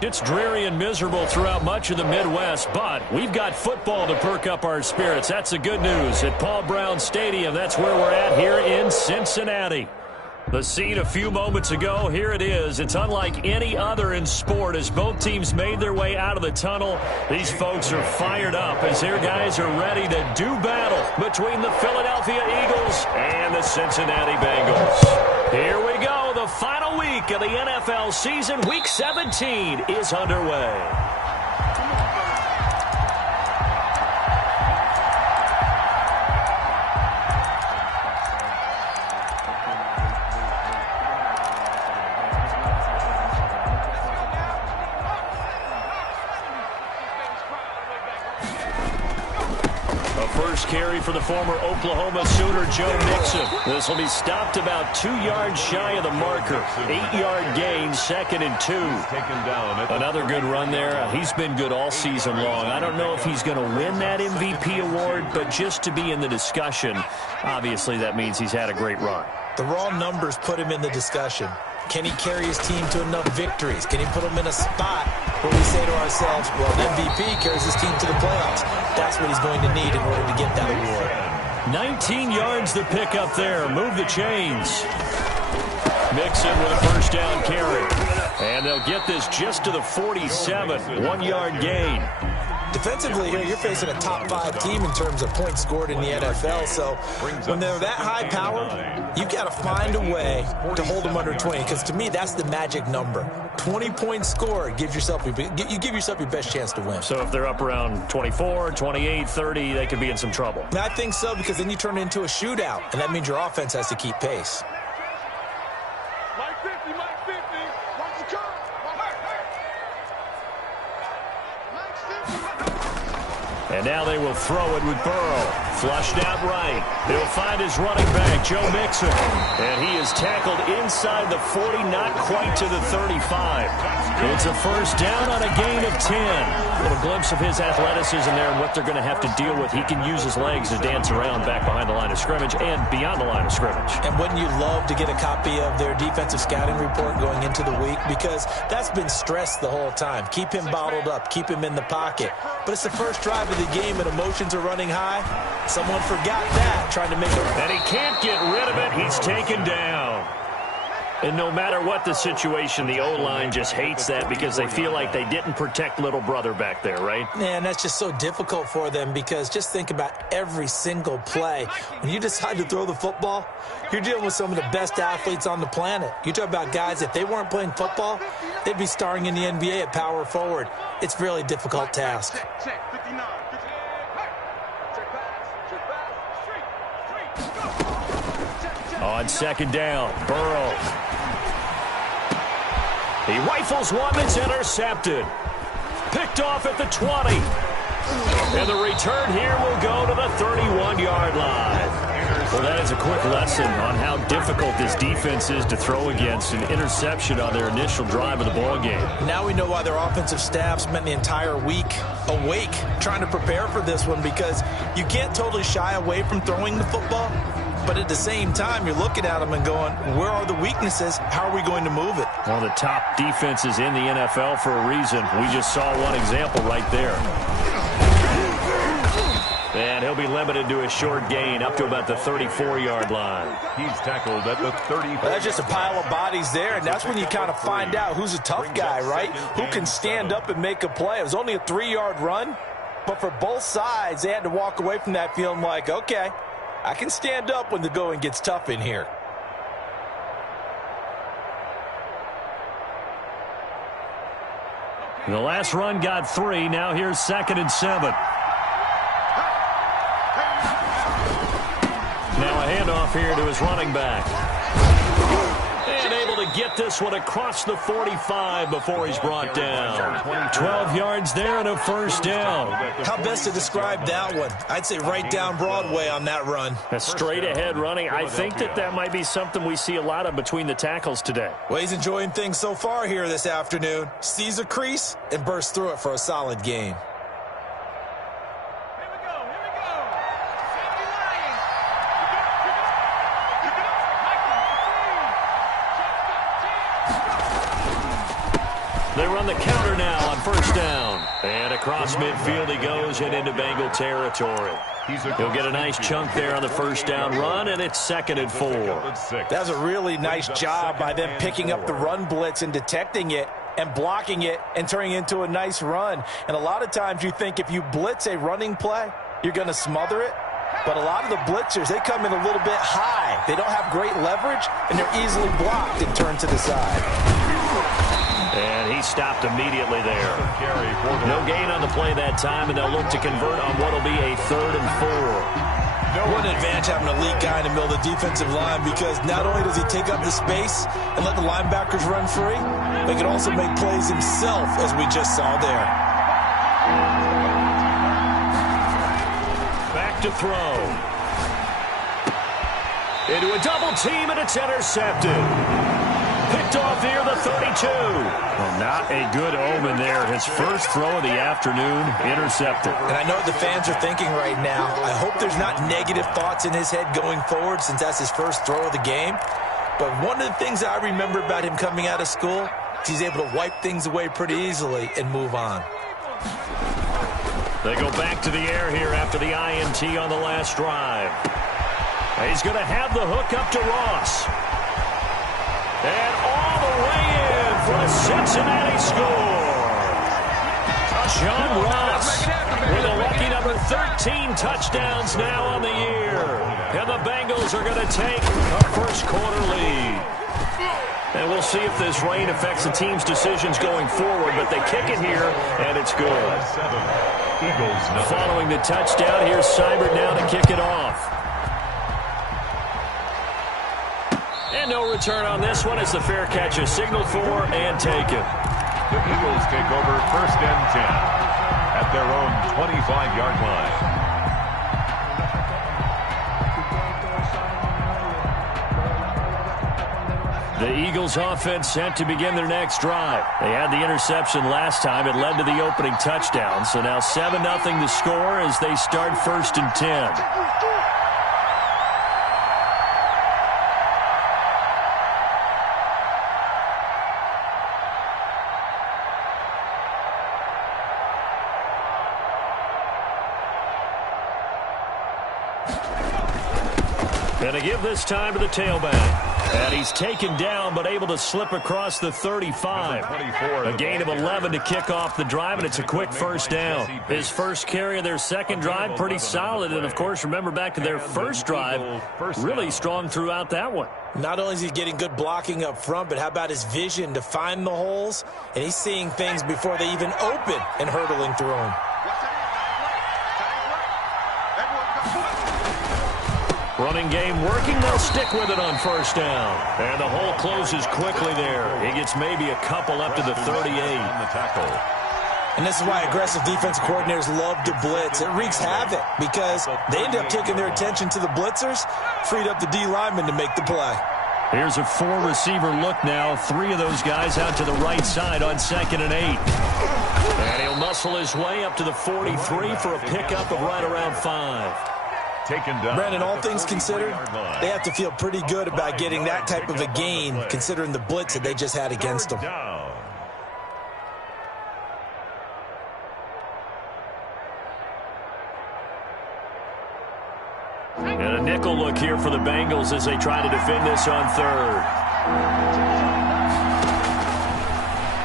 It's dreary and miserable throughout much of the Midwest, but we've got football to perk up our spirits. That's the good news. At Paul Brown Stadium, that's where we're at here in Cincinnati. The scene a few moments ago, here it is. It's unlike any other in sport as both teams made their way out of the tunnel. These folks are fired up as their guys are ready to do battle between the Philadelphia Eagles and the Cincinnati Bengals. Here we go. The final week of the NFL season, Week 17, is underway. Carry for the former Oklahoma Sooner, Joe Mixon. This will be stopped about 2 yards shy of the marker. 8-yard gain, 2nd and 2. Another good run there. He's been good all season long. I don't know if he's going to win that MVP award, but just to be in the discussion, obviously that means he's had a great run. The raw numbers put him in the discussion. Can he carry his team to enough victories? Can he put them in a spot where we say to ourselves, well, the MVP carries his team to the playoffs. That's what he's going to need in order to get that award. 19 yards to pick up there. Move the chains. Mixon with a first down carry. And they'll get this just to the 47. 1-yard gain. Defensively here, you're facing a top-5 team in terms of points scored in the NFL. So when they're that high-powered, you've got to find a way to hold them under 20. Because to me, that's the magic number. 20 points scored, you give yourself your best chance to win. So if they're up around 24, 28, 30, they could be in some trouble. And I think so, because then you turn it into a shootout, and that means your offense has to keep pace. And now they will throw it with Burrow. Flushed out right. He'll find his running back, Joe Mixon. And he is tackled inside the 40, not quite to the 35. It's a first down on a gain of 10. A little glimpse of his athleticism there and what they're going to have to deal with. He can use his legs to dance around back behind the line of scrimmage and beyond the line of scrimmage. And wouldn't you love to get a copy of their defensive scouting report going into the week? Because that's been stressed the whole time. Keep him bottled up. Keep him in the pocket. But it's the first drive of the game and emotions are running high. Someone forgot that, trying to make it. And he can't get rid of it. He's taken down. And no matter what the situation, the O-line just hates that because they feel like they didn't protect little brother back there, right? Man, that's just so difficult for them because just think about every single play. When you decide to throw the football, you're dealing with some of the best athletes on the planet. You talk about guys, if they weren't playing football, they'd be starring in the NBA at power forward. It's a really difficult task. On second down, Burrow. He rifles one that's intercepted. Picked off at the 20. And the return here will go to the 31-yard line. Well, that is a quick lesson on how difficult this defense is to throw against. An interception on their initial drive of the ball game. Now we know why their offensive staff spent the entire week awake trying to prepare for this one, because you can't totally shy away from throwing the football. But at the same time, you're looking at them and going, where are the weaknesses? How are we going to move it? One of the top defenses in the NFL for a reason. We just saw one example right there. And he'll be limited to a short gain up to about the 34-yard line. He's tackled at the 30. That's just a pile of bodies there, and that's when you kind of find out who's a tough guy, right? Who can stand up and make a play. It was only a 3-yard run, but for both sides, they had to walk away from that feeling like, okay, I can stand up when the going gets tough in here. The last run got 3. Now here's 2nd and 7. Now a handoff here to his running back. And able to get this one across the 45 before he's brought down. 12 yards there and a first down. How best to describe that one? I'd say right down Broadway on that run. A straight ahead running. I think that might be something we see a lot of between the tackles today. Well, he's enjoying things so far here this afternoon. Sees a crease and bursts through it for a solid gain. They run the counter now on first down. And across midfield he goes and into Bengal territory. He'll get a nice chunk there on the first down run, and it's 2nd and 4. That's a really nice job by them picking up the run blitz and detecting it and blocking it and turning it into a nice run. And a lot of times you think if you blitz a running play, you're going to smother it. But a lot of the blitzers, they come in a little bit high. They don't have great leverage, and they're easily blocked and turned to the side. And he stopped immediately there. No gain on the play that time, and they'll look to convert on what will be a 3rd and 4. What an advantage having an elite guy in the middle of the defensive line, because not only does he take up the space and let the linebackers run free, but he can also make plays himself, as we just saw there. Back to throw. Into a double team, and it's intercepted. Picked off here, the 32. Well, not a good omen there. His first throw of the afternoon, intercepted. And I know what the fans are thinking right now. I hope there's not negative thoughts in his head going forward, since that's his first throw of the game. But one of the things I remember about him coming out of school is he's able to wipe things away pretty easily and move on. They go back to the air here after the INT on the last drive. He's going to have the hook up to Ross. And all the way in for a Cincinnati score. John Ross with a lucky number 13 touchdowns now on the year. And the Bengals are going to take a first quarter lead. And we'll see if this rain affects the team's decisions going forward, but they kick it here, and it's good. Following the touchdown, here's Seibert now to kick it off. And no return on this one as the fair catch is signaled for and taken. The Eagles take over 1st and 10 at their own 25-yard line. The Eagles offense set to begin their next drive. They had the interception last time. It led to the opening touchdown. So now 7-0 to score as they start 1st and 10. And to give this time to the tailback. And he's taken down but able to slip across the 35. A gain of 11 to kick off the drive, and it's a quick first down. His first carry of their second drive, pretty solid. And, of course, remember back to their first drive, really strong throughout that one. Not only is he getting good blocking up front, but how about his vision to find the holes? And he's seeing things before they even open and hurdling through them. Running game working. They'll stick with it on first down. And the hole closes quickly there. He gets maybe a couple up to the 38. And this is why aggressive defensive coordinators love to blitz. It wreaks havoc because they end up taking their attention to the blitzers, freed up the D lineman to make the play. Here's a 4-receiver look now. 3 of those guys out to the right side on 2nd and 8. And he'll muscle his way up to the 43 for a pickup of right around 5. Brandon, all things considered, they have to feel pretty good about getting that type of a gain, considering the blitz that they just had against them. And a nickel look here for the Bengals as they try to defend this on 3rd.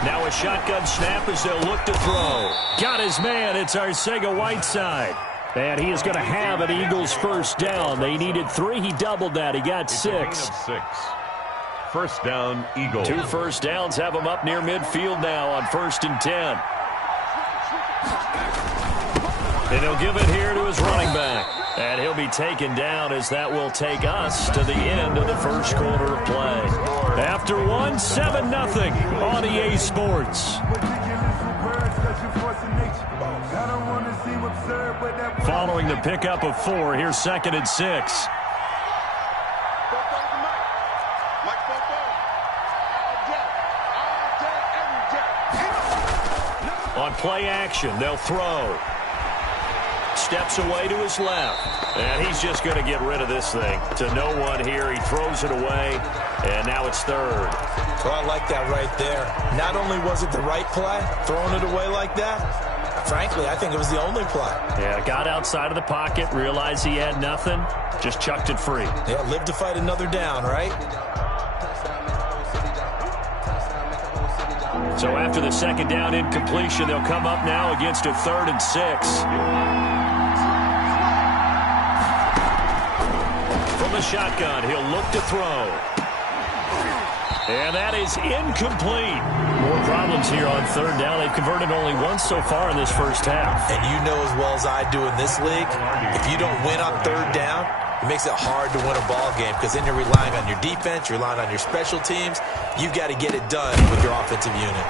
Now a shotgun snap as they'll look to throw. Got his man. It's Arcega-Whiteside. And he is going to have an Eagles first down. They needed 3. He doubled that. He got 6. First down, Eagles. 2 first downs have him up near midfield now on 1st and 10. And he'll give it here to his running back. And he'll be taken down as that will take us to the end of the first quarter of play. After one, 7-0 on EA Sports. Following the pickup of 4, here's 2nd and 6. On play action, they'll throw. steps away to his left. And he's just going to get rid of this thing to no one here. He throws it away, and now it's third. Well, I like that right there. Not only was it the right play, throwing it away like that, frankly, I think it was the only play. Yeah, got outside of the pocket, realized he had nothing, just chucked it free. Yeah, live to fight another down, right? So after the second down incompletion, they'll come up now against a 3rd and 6. From the shotgun, he'll look to throw. And that is incomplete. More problems here on 3rd down. They've converted only once so far in this first half. And you know as well as I do in this league, if you don't win on 3rd down, it makes it hard to win a ball game because then you're relying on your defense, you're relying on your special teams. You've got to get it done with your offensive unit.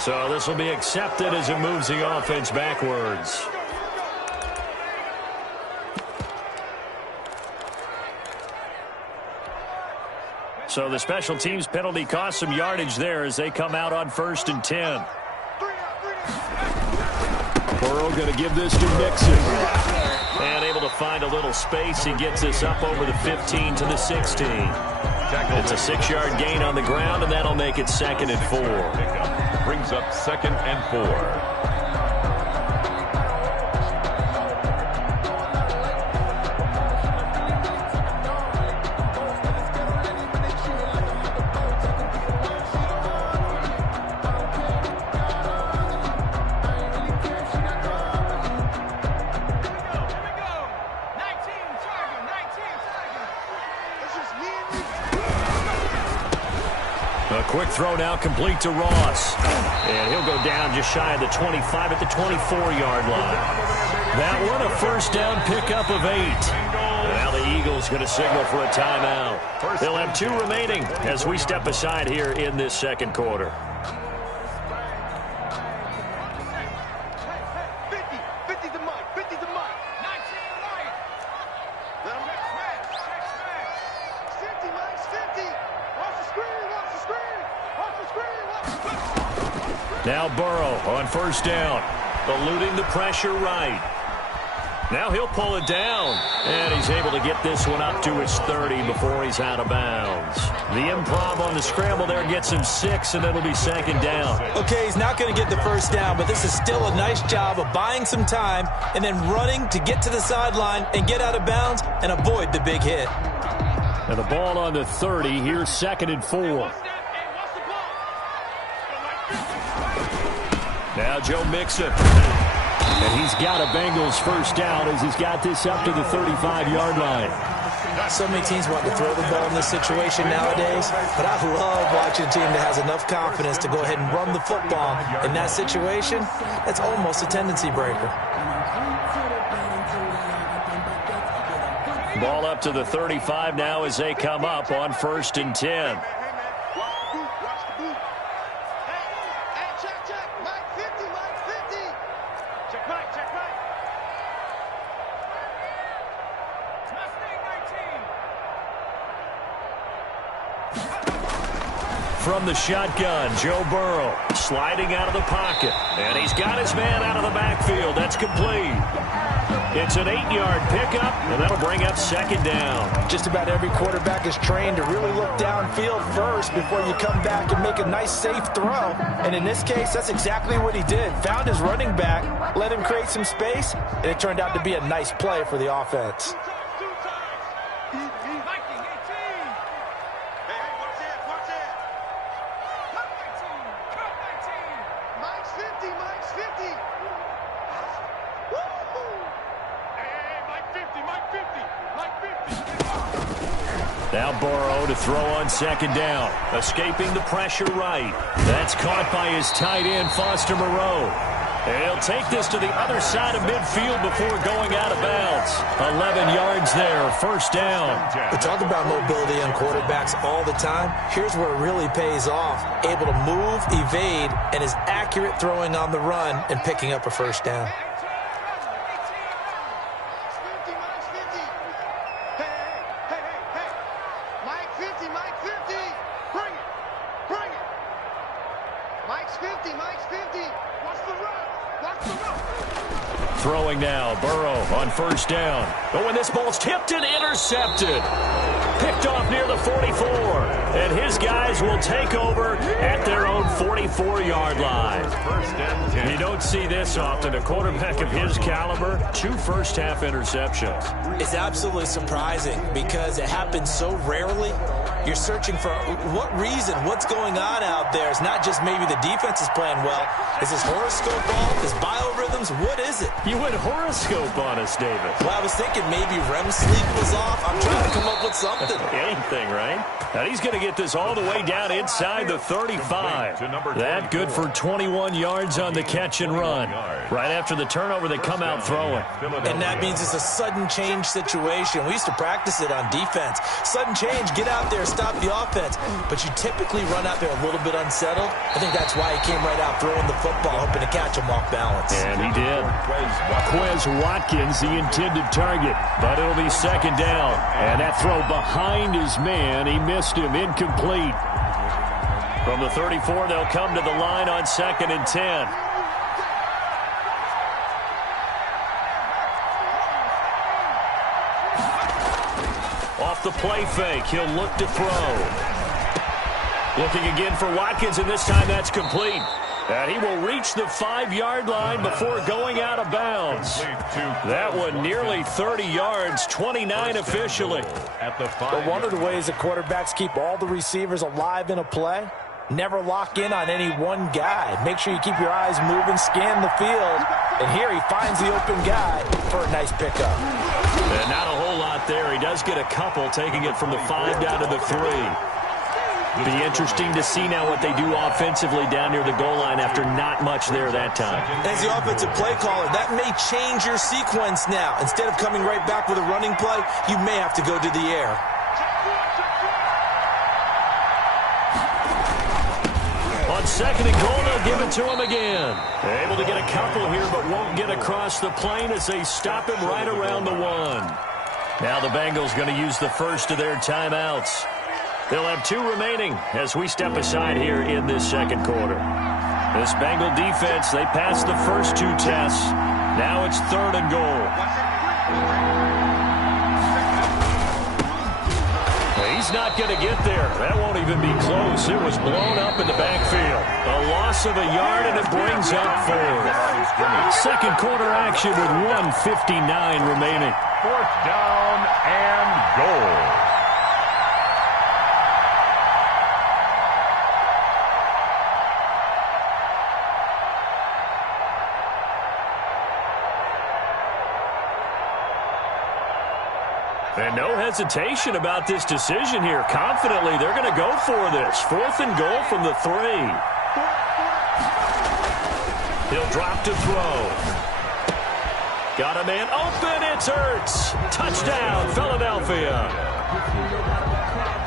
So this will be accepted as it moves the offense backwards. So the special teams penalty cost some yardage there as they come out on 1st and 10. Burrow going to give this to Mixon. And able to find a little space. He gets this up over the 15 to the 16. It's a 6-yard gain on the ground, and that'll make it 2nd and 4. Brings up 2nd and 4. Quick throw now complete to Ross. And he'll go down just shy of the 25 at the 24-yard line. That one a first down pickup of 8. Now the Eagles going to signal for a timeout. They'll have 2 remaining as we step aside here in this second quarter. Now Burrow on 1st down, eluding the pressure right. Now he'll pull it down, and he's able to get this one up to his 30 before he's out of bounds. The improv on the scramble there gets him 6, and it'll be 2nd down. Okay, he's not going to get the first down, but this is still a nice job of buying some time and then running to get to the sideline and get out of bounds and avoid the big hit. And the ball on the 30, here's 2nd and 4. Now Joe Mixon. And he's got a Bengals first down as he's got this up to the 35-yard line. So many teams want to throw the ball in this situation nowadays, but I love watching a team that has enough confidence to go ahead and run the football. In that situation, that's almost a tendency breaker. Ball up to the 35 now as they come up on 1st and 10. From the shotgun, Joe Burrow sliding out of the pocket. And he's got his man out of the backfield. That's complete. It's an 8-yard pickup, and that'll bring up 2nd down. Just about every quarterback is trained to really look downfield first before you come back and make a nice, safe throw. And in this case, that's exactly what he did. Found his running back, let him create some space, and it turned out to be a nice play for the offense. Now Burrow to throw on 2nd down. Escaping the pressure right. That's caught by his tight end, Foster Moreau. And he'll take this to the other side of midfield before going out of bounds. 11 yards there, first down. We talk about mobility on quarterbacks all the time. Here's where it really pays off. Able to move, evade, and is accurate throwing on the run and picking up a first down. Mike Throwing now, Burrow on first down. Oh, and this ball's tipped and intercepted. Picked off near the 44. And his guys will take over at their own 44-yard line. You don't see this often. A quarterback of his caliber, 2 first-half interceptions. It's absolutely surprising because it happens so rarely. You're searching for what reason, what's going on out there. It's not just maybe the defense is playing well. Is this horoscope off? Is biorhythms? What is it? You went horoscope on us, David. Well, I was thinking maybe REM sleep was off. I'm trying to come up with something. Anything, right? Now he's going to get this all the way down inside the 35. That good for 21 yards on the catch and run. Right after the turnover, they come out throwing. And that means it's a sudden change situation. We used to practice it on defense. Sudden change, get out there, stop the offense. But you typically run out there a little bit unsettled. I think that's why he came right out throwing the football, hoping to catch him off balance. And he did. Quez Watkins, the intended target. But it'll be second down. And that throw behind his man, he missed him, incomplete. From the 34, they'll come to the line on 2nd and 10. Off the play fake, he'll look to throw. Looking again for Watkins, and this time that's complete. And he will reach the 5-yard line before going out of bounds. That one nearly 30 yards, 29 officially. But one of the ways the quarterbacks keep all the receivers alive in a play, never lock in on any one guy. Make sure you keep your eyes moving, scan the field. And here he finds the open guy for a nice pickup. And not a whole lot there. He does get a couple, taking it from the 5 down to the 3. Be interesting to see now what they do offensively down near the goal line after not much there that time. As the offensive play caller, that may change your sequence now. Instead of coming right back with a running play, you may have to go to the air. On 2nd and goal, they'll give it to him again. They're able to get a couple here, but won't get across the plane as they stop him right around the 1. Now the Bengals going to use the first of their timeouts. They'll have 2 remaining as we step aside here in this second quarter. This Bengal defense, they passed the first 2 tests. Now it's 3rd and goal. He's not going to get there. That won't even be close. It was blown up in the backfield. A loss of a yard, and it brings up 4th. Second quarter action with 1:59 remaining. 4th down and goal. And no hesitation about this decision here. Confidently, they're going to go for this. 4th and goal from the 3. He'll drop to throw. Got a man open. It's Ertz. Touchdown, Philadelphia.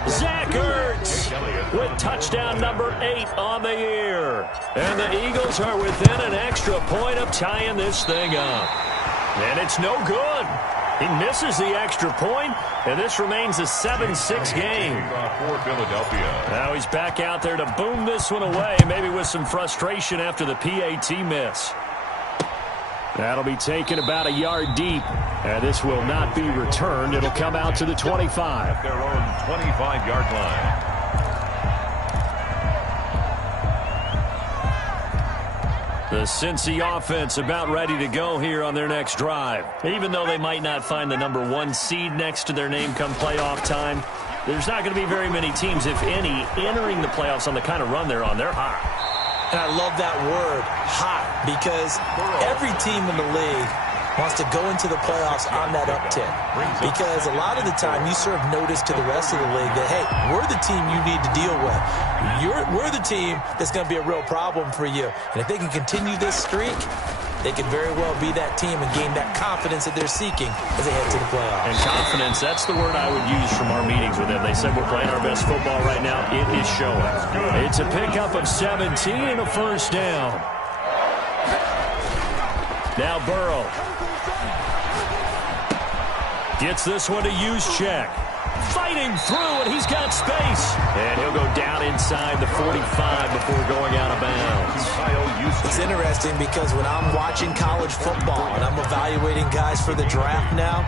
Zach Ertz with touchdown number 8 on the year. And the Eagles are within an extra point of tying this thing up. And it's no good. He misses the extra point, and this remains a 7-6 game. For Philadelphia. Now he's back out there to boom this one away, maybe with some frustration after the PAT miss. That'll be taken about a yard deep, and this will not be returned. It'll come out to the 25. Their own 25-yard line. The Cincy offense about ready to go here on their next drive. Even though they might not find the number 1 seed next to their name come playoff time, there's not going to be very many teams, if any, entering the playoffs on the kind of run they're on. They're hot. And I love that word, hot, because every team in the league wants to go into the playoffs on that uptick. Because a lot of the time you serve notice to the rest of the league that, hey, we're the team you need to deal with. We're the team that's going to be a real problem for you. And if they can continue this streak, they could very well be that team and gain that confidence that they're seeking as they head to the playoffs. And confidence, that's the word I would use from our meetings with them. They said we're playing our best football right now. It is showing. It's a pickup of 17 and a first down. Now Burrow gets this one to Juszczyk. fighting through, and he's got space. And he'll go down inside the 45 before going out of bounds. It's interesting because when I'm watching college football and I'm evaluating guys for the draft now,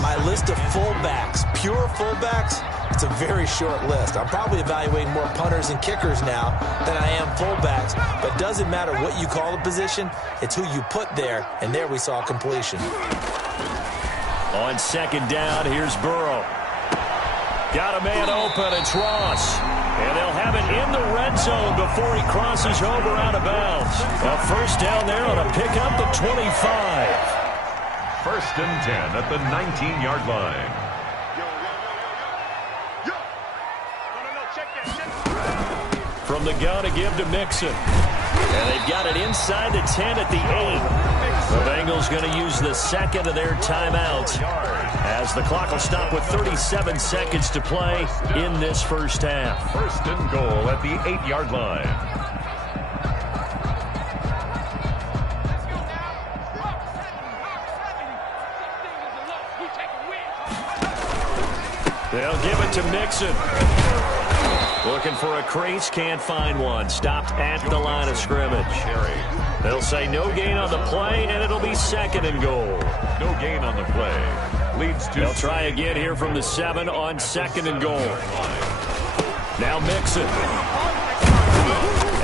my list of fullbacks, pure fullbacks, it's a very short list. I'm probably evaluating more punters and kickers now than I am fullbacks, but it doesn't matter what you call the position, it's who you put there, and there we saw completion. On second down, here's Burrow. Got a man open, it's Ross. And they'll have it in the red zone before he crosses over out of bounds. A first down there on a pickup of 25. First and 10 at the 19-yard line. From the gun to give to Mixon. And they've got it inside the 10 at the 8. The Bengals going to use the second of their timeouts as the clock will stop with 37 seconds to play in this first half. First and goal at the 8-yard line. They'll give it to Mixon. Looking for a crease, can't find one. Stopped at the line of scrimmage. They'll say no gain on the play, and it'll be second and goal. No gain on the play. Leads to... They'll try again here from the 7 on second and goal. Now Mixon.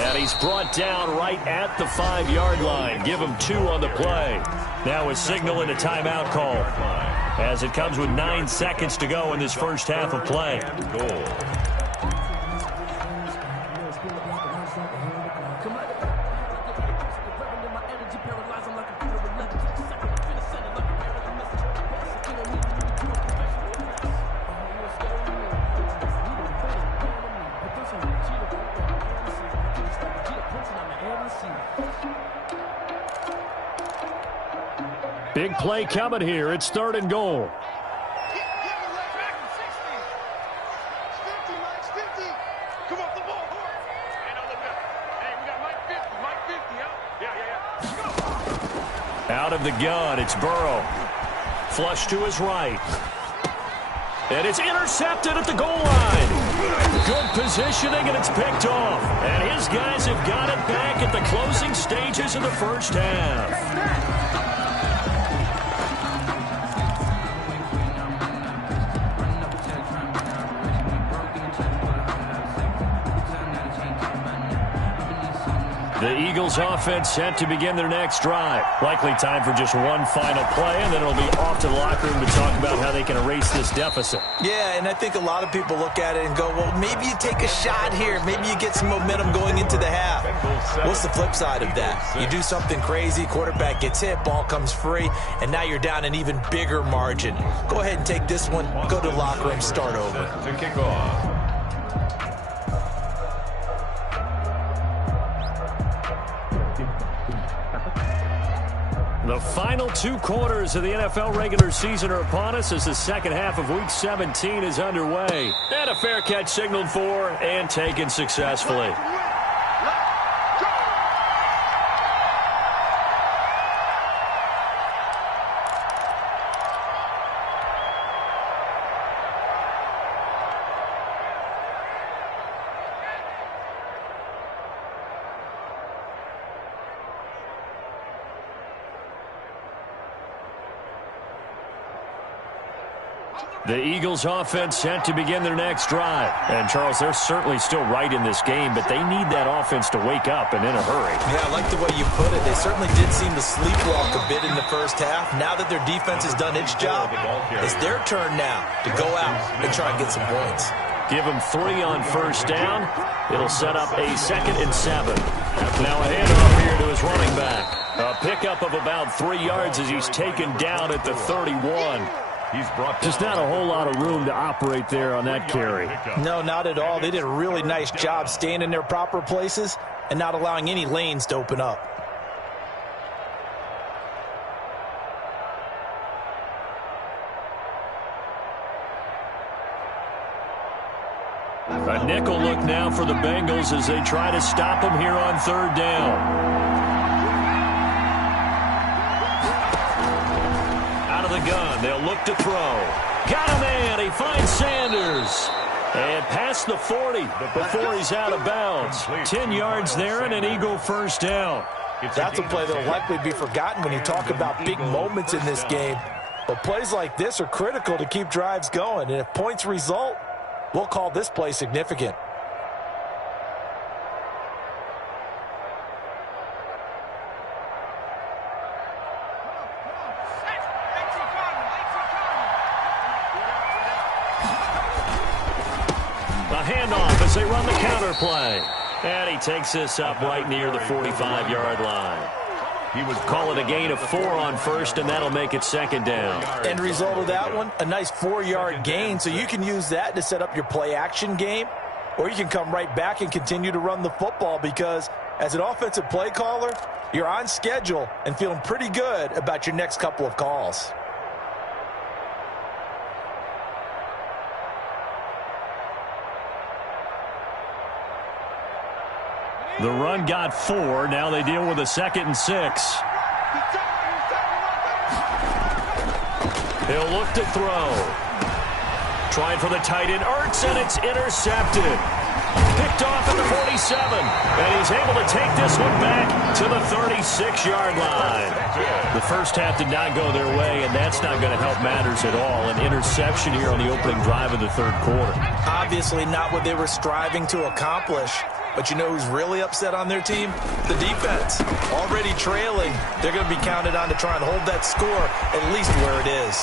And he's brought down right at the 5-yard line. Give him 2 on the play. Now a signal and a timeout call, as it comes with 9 seconds to go in this first half of play. Goal. Big play coming here. It's third and goal. Out of the gun, it's Burrow. Flush to his right. And it's intercepted at the goal line. Good positioning, and it's picked off. And his guys have got it back at the closing stages of the first half. The Eagles offense set to begin their next drive. Likely time for just one final play, and then it'll be off to the locker room to talk about how they can erase this deficit. Yeah, and I think a lot of people look at it and go, well, maybe you take a shot here. Maybe you get some momentum going into the half. What's the flip side of that? You do something crazy, quarterback gets hit, ball comes free, and now you're down an even bigger margin. Go ahead and take this one, go to the locker room, start over. To kick off. The final 2 quarters of the NFL regular season are upon us as the second half of Week 17 is underway. And a fair catch signaled for and taken successfully. The Eagles offense set to begin their next drive. And, Charles, they're certainly still right in this game, but they need that offense to wake up and in a hurry. Yeah, I like the way you put it. They certainly did seem to sleepwalk a bit in the first half. Now that their defense has done its job, it's their turn now to go out and try and get some points. Give them 3 on first down. It'll set up a 2nd and 7. Now a handoff here to his running back. A pickup of about 3 yards as he's taken down at the 31. He's brought just not a whole lot of room to operate there on that carry. No, not at all. They did a really nice job staying in their proper places and not allowing any lanes to open up. A nickel look now for the Bengals as they try to stop him here on third down. Out of the gun, they'll look to throw. Got a man, he finds Sanders. goes. And past the 40 before he's out of bounds. 10 yards there and an Eagle first down. That's a play that will likely be forgotten when you talk about big moments in this game. But plays like this are critical to keep drives going. And if points result, we'll call this play significant. A handoff as they run the counter play. And he takes this up right near the 45-yard line. He would call it a gain of 4 on first, and that'll make it second down. End result of that one, a nice 4-yard gain, so you can use that to set up your play-action game, or you can come right back and continue to run the football because as an offensive play caller, you're on schedule and feeling pretty good about your next couple of calls. The run got 4. Now they deal with a 2nd and 6. He'll look to throw. Trying for the tight end, Ertz, and it's intercepted. Picked off at the 47. And he's able to take this one back to the 36-yard line. The first half did not go their way, and that's not going to help matters at all. An interception here on the opening drive of the third quarter. Obviously not what they were striving to accomplish. But you know who's really upset on their team? The defense. Already trailing. They're going to be counted on to try and hold that score at least where it is.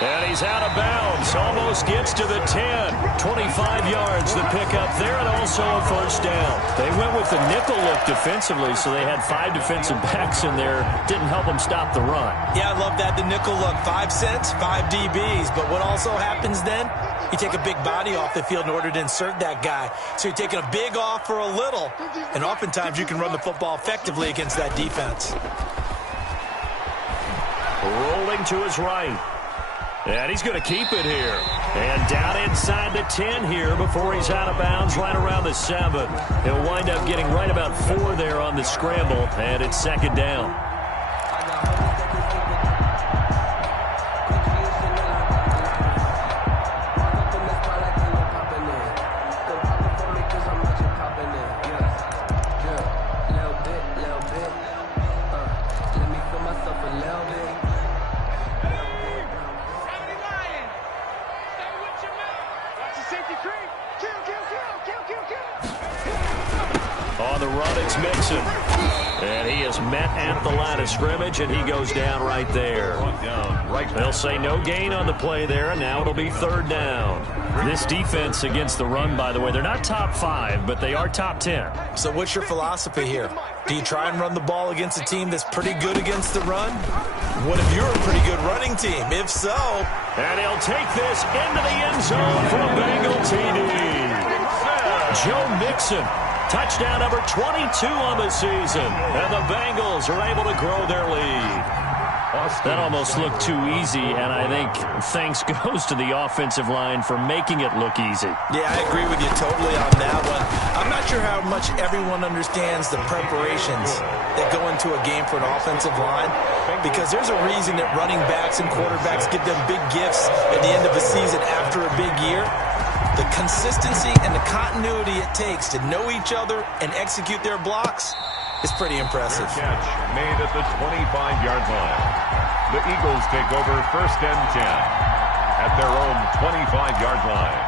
And he's out of bounds. Almost gets to the 10. 25 yards the pickup there, and also a first down. They went with the nickel look defensively, so they had 5 defensive backs in there. Didn't help them stop the run. Yeah, I love that, the nickel look. 5 cents, 5 DBs. But what also happens then? You take a big body off the field in order to insert that guy. So you're taking a big off for a little. And oftentimes you can run the football effectively against that defense. Rolling to his right. And he's going to keep it here. And down inside the 10 here before he's out of bounds right around the 7. He'll wind up getting right about 4 there on the scramble. And it's second down. On the run, it's Mixon. And he is met at the line of scrimmage, and he goes down right there. They'll say no gain on the play there, and now it'll be third down. This defense against the run, by the way, they're not top 5, but they are top 10. So what's your philosophy here? Do you try and run the ball against a team that's pretty good against the run? What if you're a pretty good running team? If so... And he'll take this into the end zone for a Bengal TD. Joe Mixon. Touchdown number 22 on the season. And the Bengals are able to grow their lead. That almost looked too easy, and I think thanks goes to the offensive line for making it look easy. Yeah, I agree with you totally on that one. I'm not sure how much everyone understands the preparations that go into a game for an offensive line, because there's a reason that running backs and quarterbacks give them big gifts at the end of a season after a big year. The consistency and the continuity it takes to know each other and execute their blocks is pretty impressive. Catch made at the 25-yard line. The Eagles take over first and 10 at their own 25-yard line.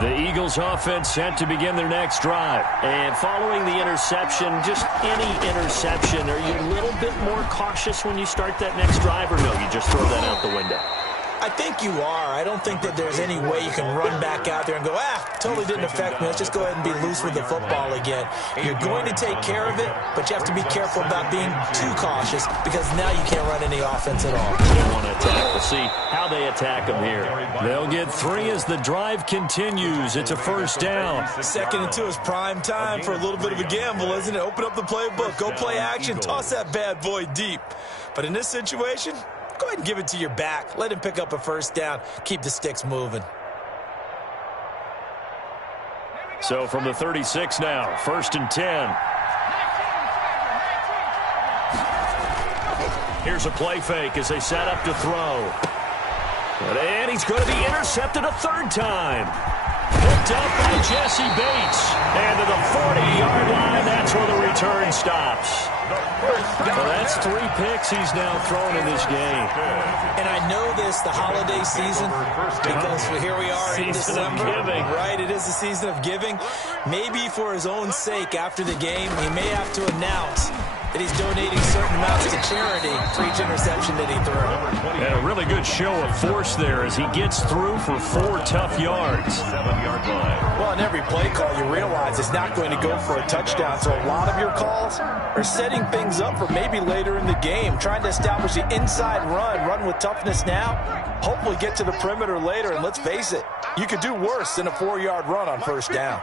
The Eagles offense set to begin their next drive. And following the interception, just any interception, are you a little bit more cautious when you start that next drive, or no, you just throw that out the window? I think you are. I don't think that there's any way you can run back out there and go, totally didn't affect me. Let's just go ahead and be loose with the football again. You're going to take care of it, but you have to be careful about being too cautious because now you can't run any offense at all. They want to attack. We'll see how they attack them here. They'll get 3 as the drive continues. It's a first down. 2nd and 2 is prime time for a little bit of a gamble, isn't it? Open up the playbook. Go play action. Toss that bad boy deep. But in this situation, go ahead and give it to your back. Let him pick up a first down. Keep the sticks moving. So from the 36 now, 1st and 10. Here's a play fake as they set up to throw. And he's going to be intercepted a third time. Picked up by Jesse Bates. And to the 40-yard line, that's where the return stops. So that's 3 picks he's now thrown in this game. And I know this, the holiday season, because here we are in December. Right, it is the season of giving. Maybe for his own sake after the game, he may have to announce that he's donating certain amounts to charity for each interception that he threw. And a really good show of force there as he gets through for 4 tough yards. 7-yard line. Well, in every play call, you realize it's not going to go for a touchdown. So a lot of your calls are setting things up for maybe later in the game, trying to establish the inside run with toughness now, hopefully get to the perimeter later. And let's face it, you could do worse than a 4-yard run on first down.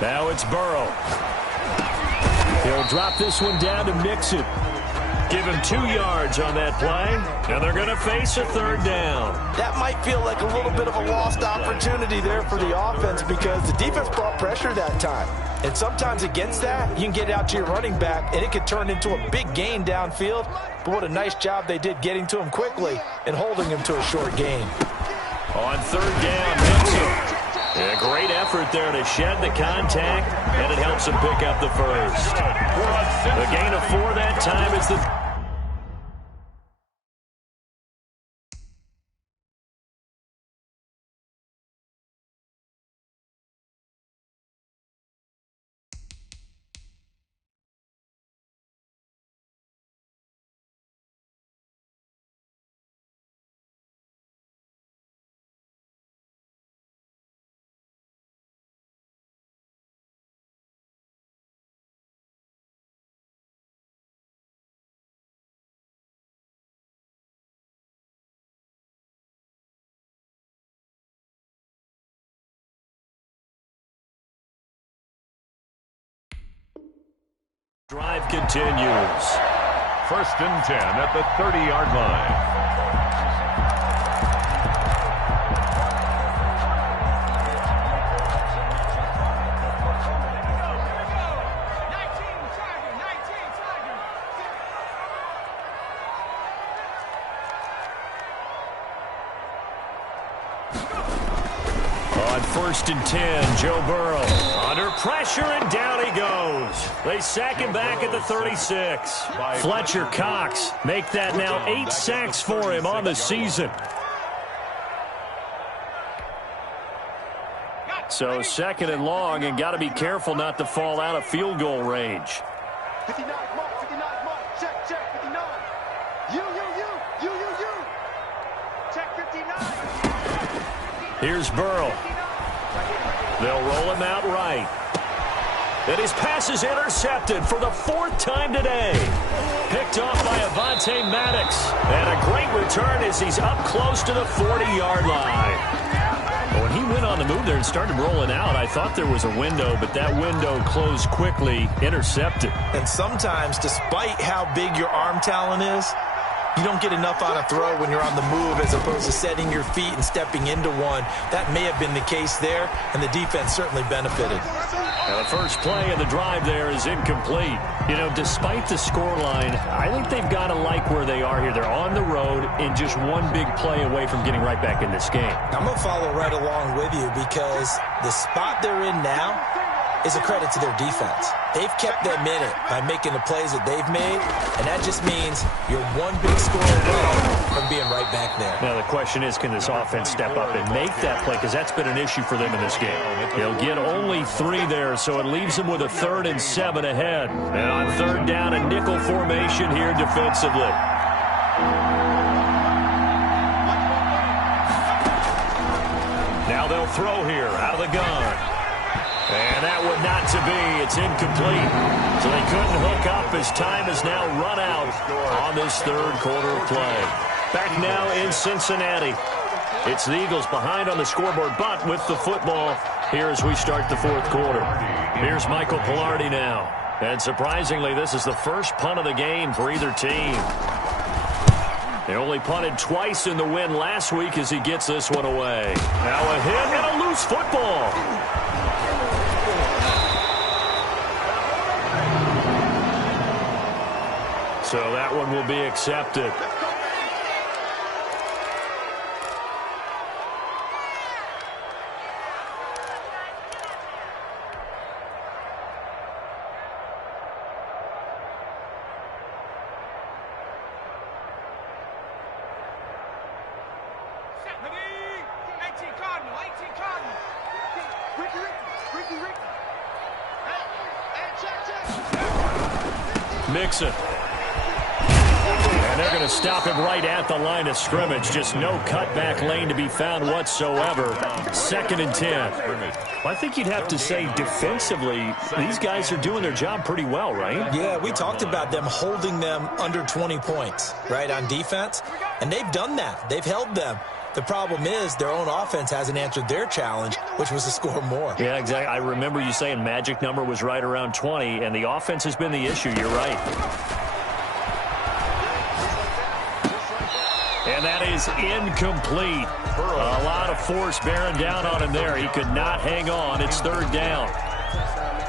Now it's Burrow. He'll drop this one down to Mixon. Give him 2 yards on that play, and they're going to face a third down. That might feel like a little bit of a lost opportunity there for the offense because the defense brought pressure that time. And sometimes against that, you can get out to your running back, and it could turn into a big gain downfield. But what a nice job they did getting to him quickly and holding him to a short gain. On third down, Mixon. A great effort there to shed the contact, and it helps him pick up the first. The gain of 4 that time is the... Drive continues. 1st and 10 at the 30-yard line. On 1st and 10, Joe Burrow under pressure, and down he goes. They sack him back at the 36. Fletcher Cox make that now 8 sacks for him on the season. So 2nd and long, and got to be careful not to fall out of field goal range. 59, mark, 59, mark, check, 59. You. Check 59. Here's Burrow. They'll roll him out right. And his pass is intercepted for the 4th time today. Picked off by Avonte Maddox. And a great return as he's up close to the 40-yard line. When he went on the move there and started rolling out, I thought there was a window, but that window closed quickly, intercepted. And sometimes, despite how big your arm talent is, you don't get enough on a throw when you're on the move as opposed to setting your feet and stepping into one. That may have been the case there, and the defense certainly benefited. Now the first play of the drive there is incomplete. You know, despite the scoreline, I think they've got to like where they are here. They're on the road and just one big play away from getting right back in this game. I'm going to follow right along with you because the spot they're in now is a credit to their defense. They've kept them in it by making the plays that they've made, and that just means you're one big score away from being right back there. Now the question is, can this offense step up and make that play? Because that's been an issue for them in this game. They'll get only 3 there, so it leaves them with a 3rd and 7 ahead. And on 3rd down, a nickel formation here defensively. Now they'll throw here out of the gun. And that one not to be. It's incomplete. So they couldn't hook up as time has now run out on this 3rd quarter of play. Back now in Cincinnati. It's the Eagles behind on the scoreboard, but with the football here as we start the 4th quarter. Here's Michael Pilardi now. And surprisingly, this is the first punt of the game for either team. They only punted twice in the win last week as he gets this one away. Now a hit and a loose football. So that one will be accepted. Mixon. And they're going to stop him right at the line of scrimmage. Just no cutback lane to be found whatsoever. 2nd and 10. I think you'd have to say defensively, these guys are doing their job pretty well, right? Yeah, we talked about them holding them under 20 points, right, on defense. And they've done that. They've held them. The problem is their own offense hasn't answered their challenge, which was to score more. Yeah, exactly. I remember you saying magic number was right around 20, and the offense has been the issue. You're right. And that is incomplete. A lot of force bearing down on him there. He could not hang on. It's 3rd down.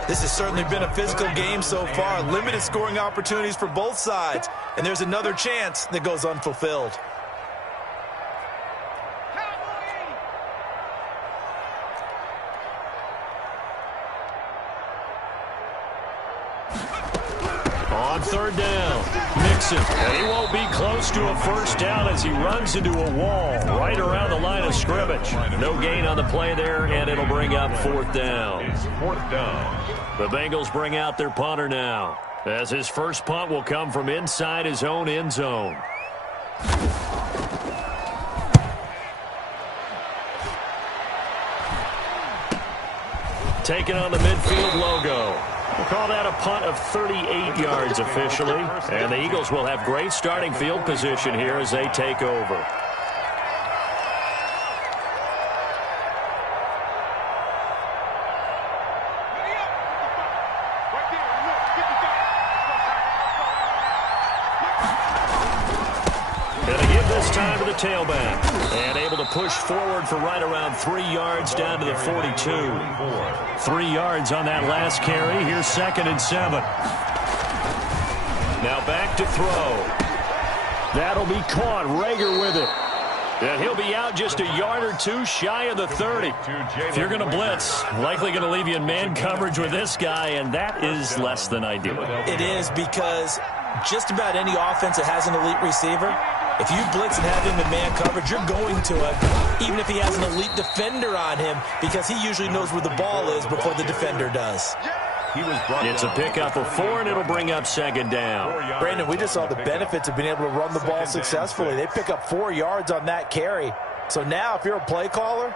This has certainly been a physical game so far. Limited scoring opportunities for both sides. And there's another chance that goes unfulfilled. On 3rd down, Mixon. And he won't be close to a first down as he runs into a wall right around the line of scrimmage. No gain on the play there, and it'll bring up 4th down. It's 4th down. The Bengals bring out their punter now, as his first punt will come from inside his own end zone. Taking on the midfield logo. We'll call that a punt of 38 yards officially. And the Eagles will have great starting field position here as they take over. Going to give this time to the tailback. And able to push forward for right around 3 yards down to the 42. 3 yards on that last carry. Here's 2nd and 7. Now back to throw. That'll be caught. Rager with it. And he'll be out just a yard or two shy of the 30. If you're going to blitz, likely going to leave you in man coverage with this guy, and that is less than ideal. It is, because just about any offense that has an elite receiver, if you blitz and have him in man coverage, you're going to him, even if he has an elite defender on him, because he usually knows where the ball is before the defender does. It's a pickup of 4, and it'll bring up 2nd down. Brandon, we just saw the benefits of being able to run the ball successfully. They pick up 4 yards on that carry. So now if you're a play caller,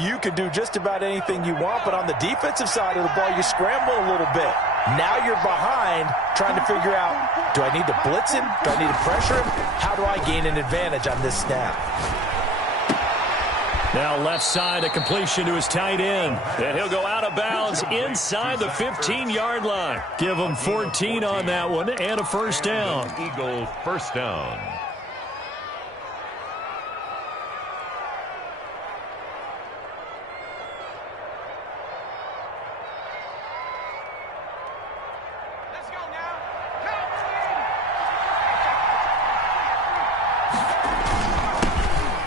you can do just about anything you want, but on the defensive side of the ball, you scramble a little bit. Now you're behind trying to figure out, do I need to blitz him? Do I need to pressure him? How do I gain an advantage on this snap? Now left side, a completion to his tight end. And he'll go out of bounds inside the 15-yard line. Give him 14 on that one and a first down. Eagle first down.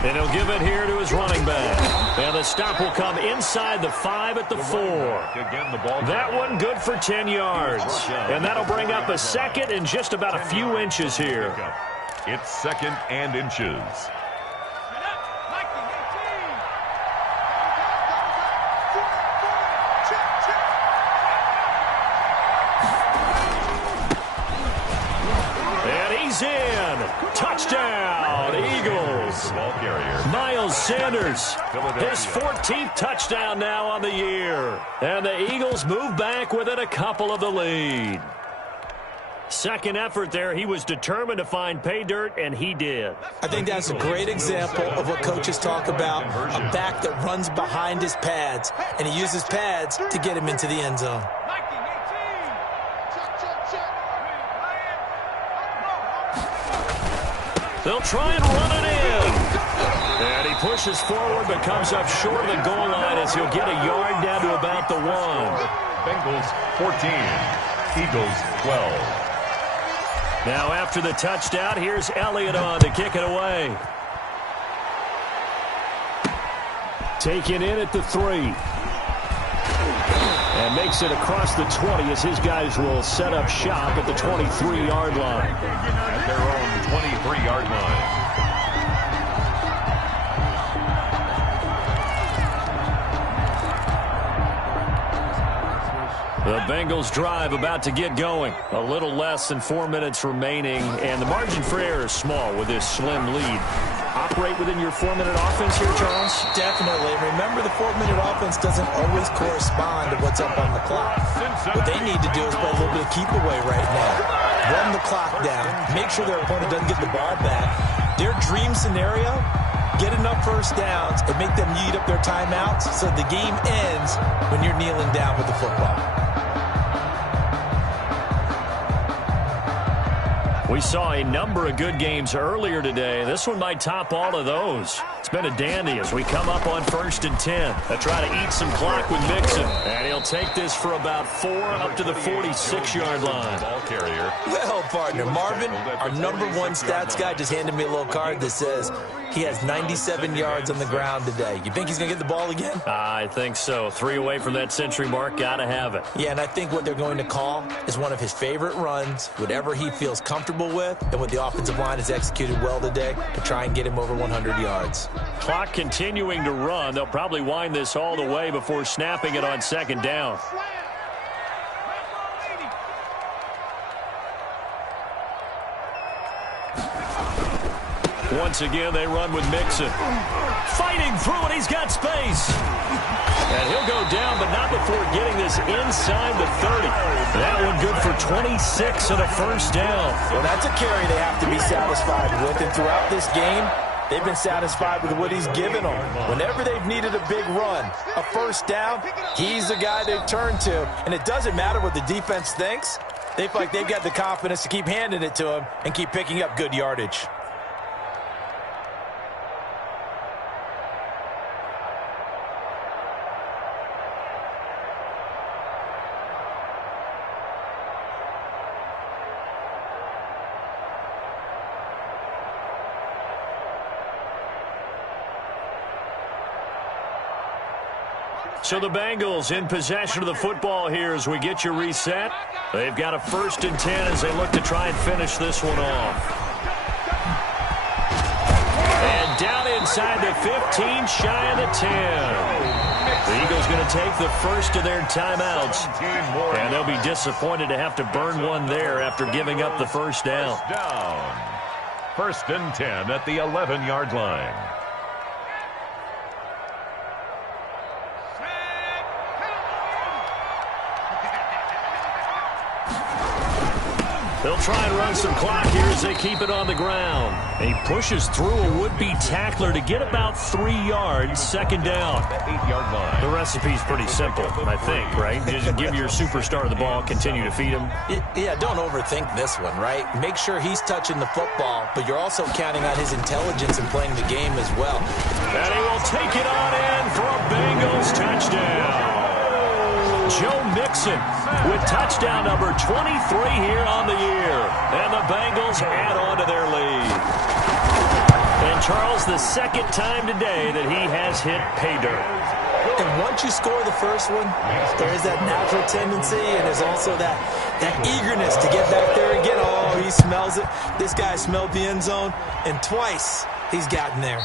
And he'll give it here to his running back. And the stop will come inside the 5 at the 4. That one good for 10 yards. And that'll bring up a 2nd and just about a few inches here. It's 2nd and inches. And he's in. Touchdown, Eagles. Miles Sanders, his 14th touchdown now on the year. And the Eagles move back within a couple of the lead. Second effort there, he was determined to find pay dirt, and he did. I think that's a great example of what coaches talk about, a back that runs behind his pads, and he uses pads to get him into the end zone. They'll try and run it in. And he pushes forward but comes up short of the goal line as he'll get a yard down to about the 1. Bengals 14, Eagles 12. Now after the touchdown, here's Elliott on to kick it away. Taken in at the 3. And makes it across the 20 as his guys will set up shop at the 23-yard line. At their own 23-yard line. The Bengals drive about to get going. A little less than 4 minutes remaining, and the margin for error is small with this slim lead. Operate within your 4-minute offense here, Charles? Definitely. Remember, the 4-minute offense doesn't always correspond to what's up on the clock. What they need to do is play a little bit of keep away right now. Run the clock down. Make sure their opponent doesn't get the ball back. Their dream scenario, get enough first downs and make them eat up their timeouts so the game ends when you're kneeling down with the football. We saw a number of good games earlier today. This one might top all of those. It's been a dandy as we come up on 1st and 10. They try to eat some clock with Mixon. And he'll take this for about 4 up to the 46-yard line. Ball carrier. Well, partner, Marvin, our number 1 stats guy, just handed me a little card that says he has 97 yards on the ground today. You think he's going to get the ball again? I think so. 3 away from that century mark. Got to have it. Yeah, and I think what they're going to call is one of his favorite runs, whatever he feels comfortable with, and what the offensive line has executed well today to try and get him over 100 yards. Clock continuing to run. They'll probably wind this all the way before snapping it on 2nd down. Once again, they run with Mixon. Fighting through, and he's got space. And he'll go down, but not before getting this inside the 30. That one good for 26 and a first down. Well, that's a carry they have to be satisfied with. And throughout this game, they've been satisfied with what he's given them. Whenever they've needed a big run, a first down, he's the guy they turn to. And it doesn't matter what the defense thinks. They feel like they've got the confidence to keep handing it to him and keep picking up good yardage. So the Bengals in possession of the football here as we get you reset. They've got a 1st and 10 as they look to try and finish this one off. And down inside the 15, shy of the 10. The Eagles going to take the first of their timeouts. And they'll be disappointed to have to burn one there after giving up the first down. 1st and 10 at the 11-yard line. They'll try and run some clock here as they keep it on the ground. He pushes through a would-be tackler to get about 3 yards, 2nd down. 8-yard line. The recipe's pretty simple, I think, right? Just give your superstar the ball, continue to feed him. Yeah, don't overthink this one, right? Make sure he's touching the football, but you're also counting on his intelligence in playing the game as well. And he will take it on in for a Bengals touchdown. Joe Mixon with touchdown number 23 here on the year. And the Bengals add on to their lead. And Charles, the 2nd time today that he has hit pay dirt. And once you score the first one, there is that natural tendency, and there's also that eagerness to get back there again. Oh, he smells it. This guy smelled the end zone, and twice he's gotten there.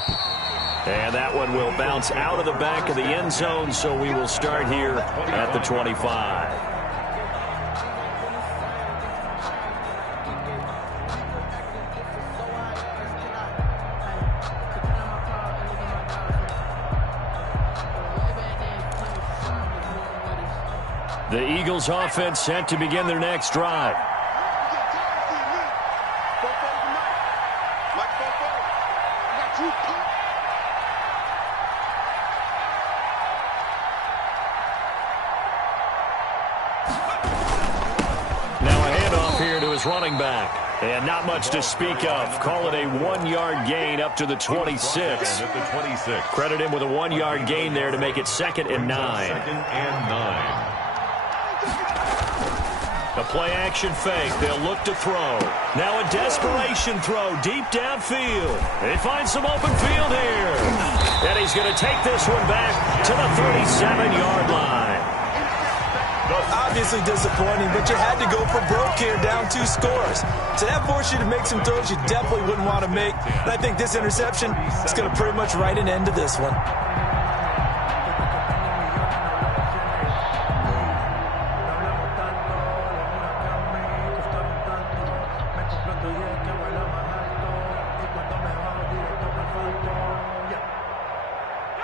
And that one will bounce out of the back of the end zone, so we will start here at the 25. The Eagles offense set to begin their next drive. Running back, and not much to speak of. Call it a 1-yard gain up to the 26. Credit him with a 1-yard gain there to make it 2nd and 9. A play-action fake. They'll look to throw. Now a desperation throw deep downfield. They find some open field here. And he's going to take this one back to the 37-yard line. Obviously disappointing, but you had to go for broke here, down 2 scores. So that forced you to make some throws you definitely wouldn't want to make. And I think this interception is going to pretty much write an end to this one.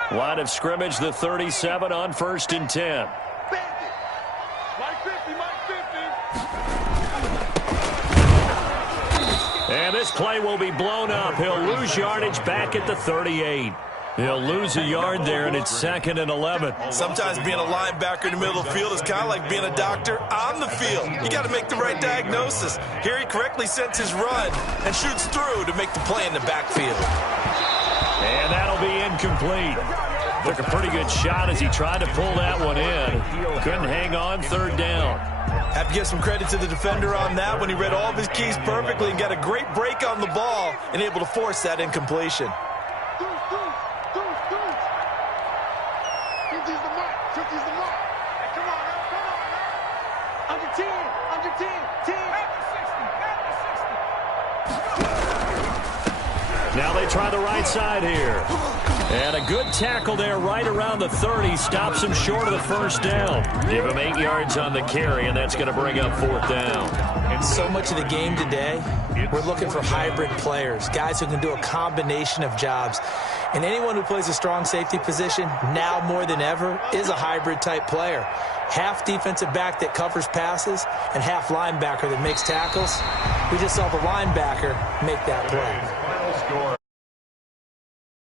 Line of scrimmage, the 37 on 1st and 10. And this play will be blown up. He'll lose yardage back at the 38. He'll lose a yard there, and it's 2nd and 11. Sometimes being a linebacker in the middle of the field is kind of like being a doctor on the field. You got to make the right diagnosis. Here he correctly sends his run and shoots through to make the play in the backfield. And that'll be incomplete. Took a pretty good shot as he tried to pull that one in. Couldn't hang on, 3rd down. Have to give some credit to the defender on that when he read all of his keys perfectly and got a great break on the ball and able to force that incompletion. Now they try the right side here. And a good tackle there right around the 30. Stops him short of the 1st down. Give him 8 yards on the carry, and that's going to bring up 4th down. And so much of the game today, we're looking for hybrid players, guys who can do a combination of jobs. And anyone who plays a strong safety position, now more than ever, is a hybrid-type player. Half defensive back that covers passes and half linebacker that makes tackles. We just saw the linebacker make that play. Final score